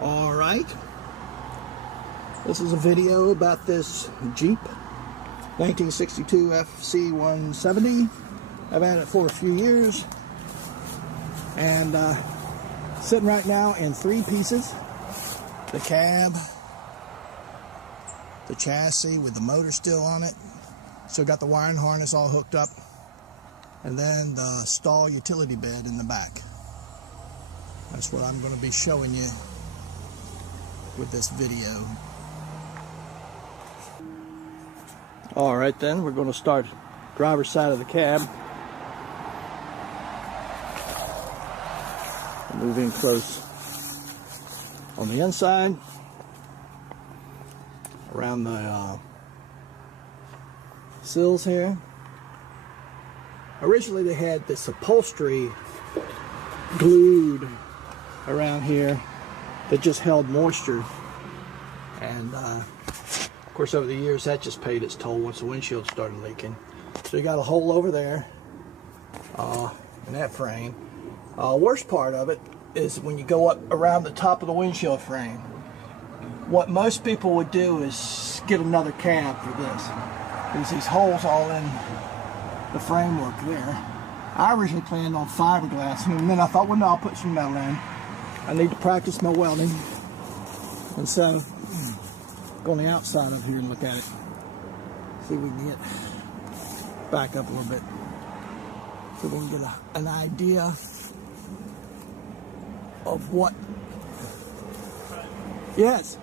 All right, this is a video about this Jeep 1962 FC170. I've had it for a few years, and sitting right now in three pieces: the cab, the chassis with the motor still on it, still got the wiring harness all hooked up, and then the stall utility bed in the back. That's what I'm going to be showing you with this video. All right, then we're going to start driver's side of the cab. Move in close on the inside, around the sills here. Originally they had this upholstery glued around here that just held moisture, and of course over the years that just paid its toll once the windshield started leaking. So you got a hole over there in that frame. Worst part of it is when you go up around the top of the windshield frame. What most people would do is get another cab for this. There's these holes all in the framework there. I originally planned on fiberglass, and then I thought, well, no, I'll put some metal in. I need to practice my welding, and so go on the outside of here and look at it. See if we can get back up a little bit, so we can get an idea of what. Yes.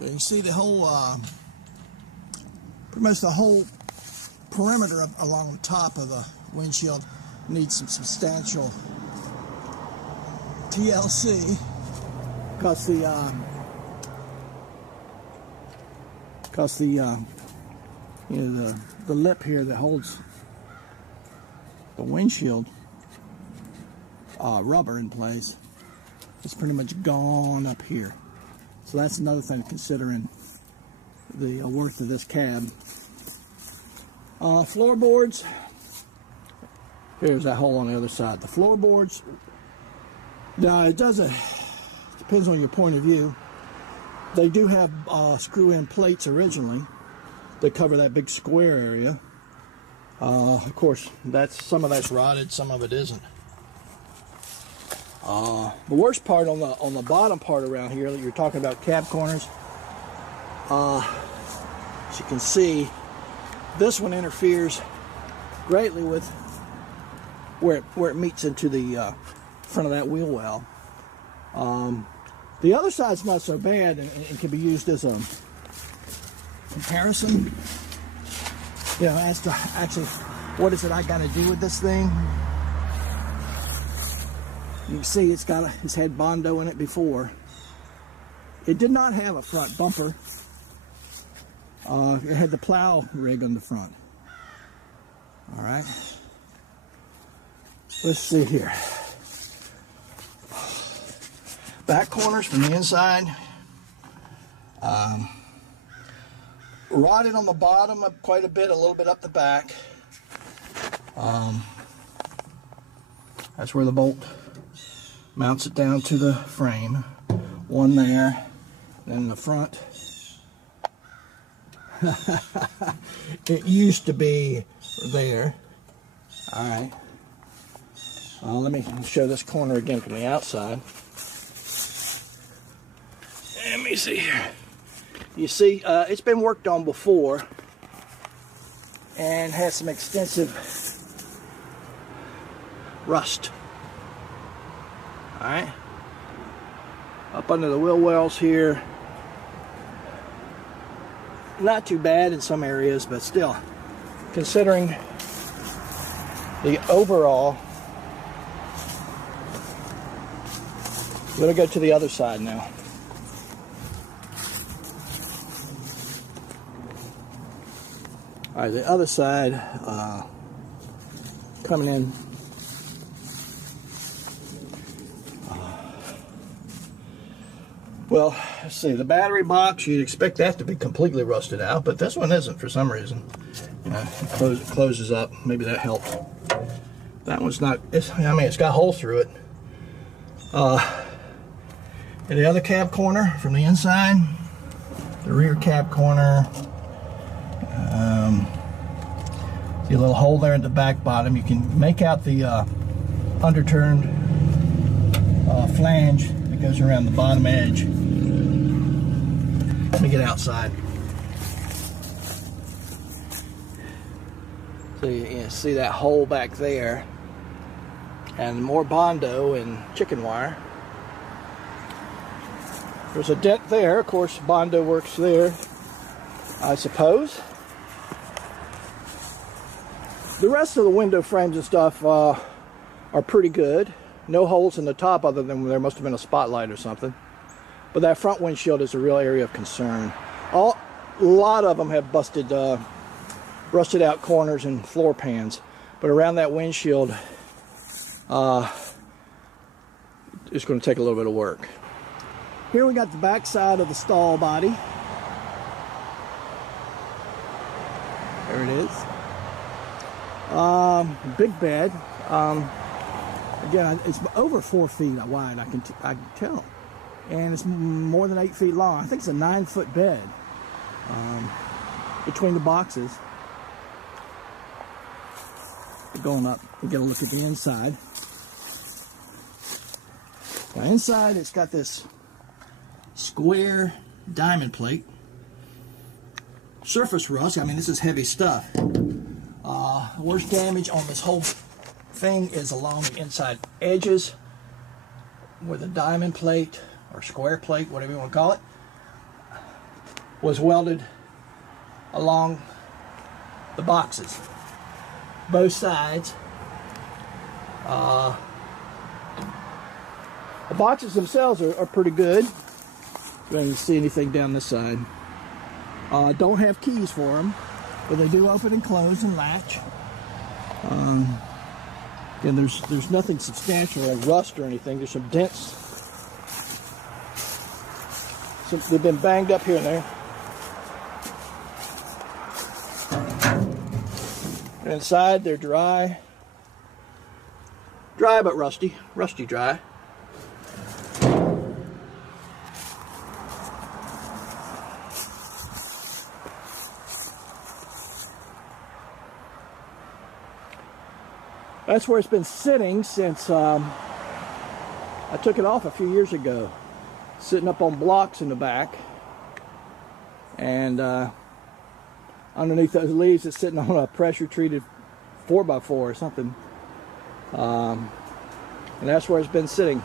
You see the whole, pretty much the whole perimeter along the top of the windshield needs some substantial TLC, because the lip here that holds the windshield rubber in place is pretty much gone up here. So that's another thing considering the worth of this cab. Floorboards. Here's that hole on the other side. The floorboards. Now it depends on your point of view. They do have screw-in plates originally that cover that big square area. Of course, some of that's rotted, some of it isn't. The worst part on the bottom part around here that you're talking about cab corners, as you can see, this one interferes greatly with where it meets into the front of that wheel well. The other side's not so bad, and can be used as a comparison, as to actually what is it I got to do with this thing. You can see it's had Bondo in it before. It did not have a front bumper. It had the plow rig on the front. All right. Let's see here. Back corners from the inside. Rotted on the bottom quite a bit, a little bit up the back. That's where the bolt mounts it down to the frame. One there, then in the front. It used to be there. All right. Let me show this corner again from the outside. Let me see here. You see, it's been worked on before and has some extensive rust. All right. Up under the wheel wells here. Not too bad in some areas, but still, considering the overall. We're going to go to the other side now. All right, the other side, coming in. Well, let's see, the battery box, you'd expect that to be completely rusted out, but this one isn't for some reason. It closes up. Maybe that helped. That one's not, I mean, it's got holes through it. And the other cab corner from the inside, the rear cab corner, see a little hole there at the back bottom. You can make out the underturned flange that goes around the bottom edge. Let me get outside. So you see that hole back there, and more Bondo and chicken wire. There's a dent there. Of course, Bondo works there, I suppose. The rest of the window frames and stuff are pretty good. No holes in the top other than there must have been a spotlight or something. But that front windshield is a real area of concern. A lot of them have busted, rusted out corners and floor pans. But around that windshield, it's going to take a little bit of work. Here we got the back side of the stall body. There it is. Big bed. Again, it's over 4 feet wide. I can tell, and it's more than 8 feet long. I think it's a 9-foot bed between the boxes. Going up, we get a look at the inside. Now inside, it's got this square diamond plate. Surface rust. I mean, this is heavy stuff. Worst damage on this whole thing is along the inside edges where the diamond plate or square plate, whatever you want to call it, was welded along the boxes. Both sides. The boxes themselves are pretty good. You don't see anything down this side. Don't have keys for them, but they do open and close and latch. Again, there's nothing substantial like rust or anything. There's some dents. They've been banged up here and there. And inside they're dry. Dry but rusty. Rusty dry. That's where it's been sitting since I took it off a few years ago. Sitting up on blocks in the back. And underneath those leaves, it's sitting on a pressure-treated 4x4 or something. And that's where it's been sitting.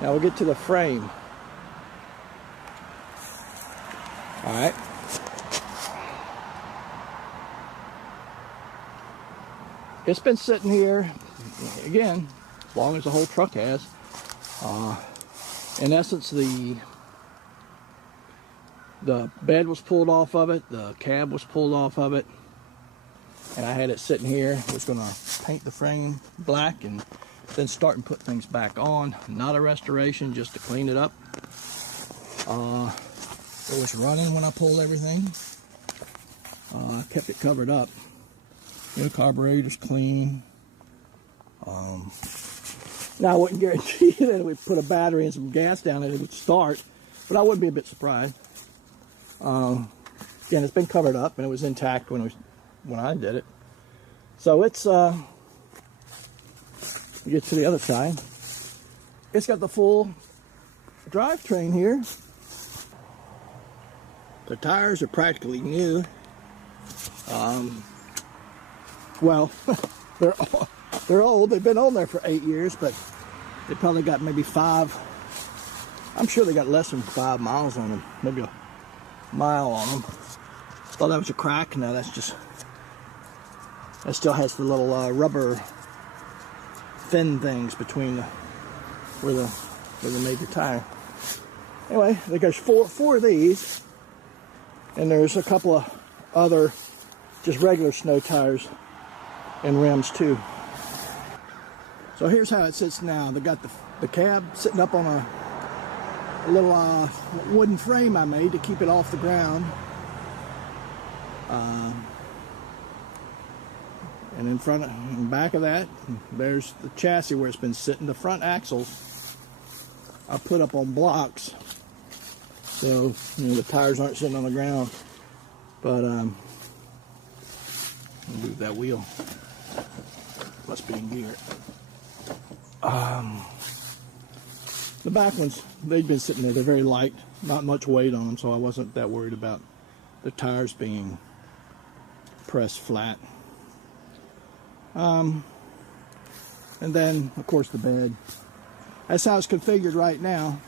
Now we'll get to the frame. All right. It's been sitting here, again, as long as the whole truck has. In essence, the bed was pulled off of it, the cab was pulled off of it, and I had it sitting here. I was going to paint the frame black and then start and put things back on. Not a restoration, just to clean it up. It was running when I pulled everything. I kept it covered up. The carburetor's clean. Now I wouldn't guarantee that if we put a battery and some gas down it would start, but I wouldn't be a bit surprised. Again, it's been covered up and it was intact when I did it. So it's you get to the other side. It's got the full drivetrain here. The tires are practically new. Well, they're old. They've been on there for 8 years, but they probably got maybe 5. I'm sure they got less than 5 miles on them, maybe a mile on them. Thought that was a crack. No, that still has the little rubber thin things between where they made the tire. Anyway, there's four of these, and there's a couple of other just regular snow tires and rims too. So here's how it sits now. They got the cab sitting up on a little wooden frame I made to keep it off the ground. And in front, in back of that, there's the chassis where it's been sitting. The front axles are put up on blocks, so the tires aren't sitting on the ground. But move that wheel. Must be in gear. The back ones, they've been sitting there. They're very light, not much weight on them, so I wasn't that worried about the tires being pressed flat. And then, of course, the bed. That's how it's configured right now.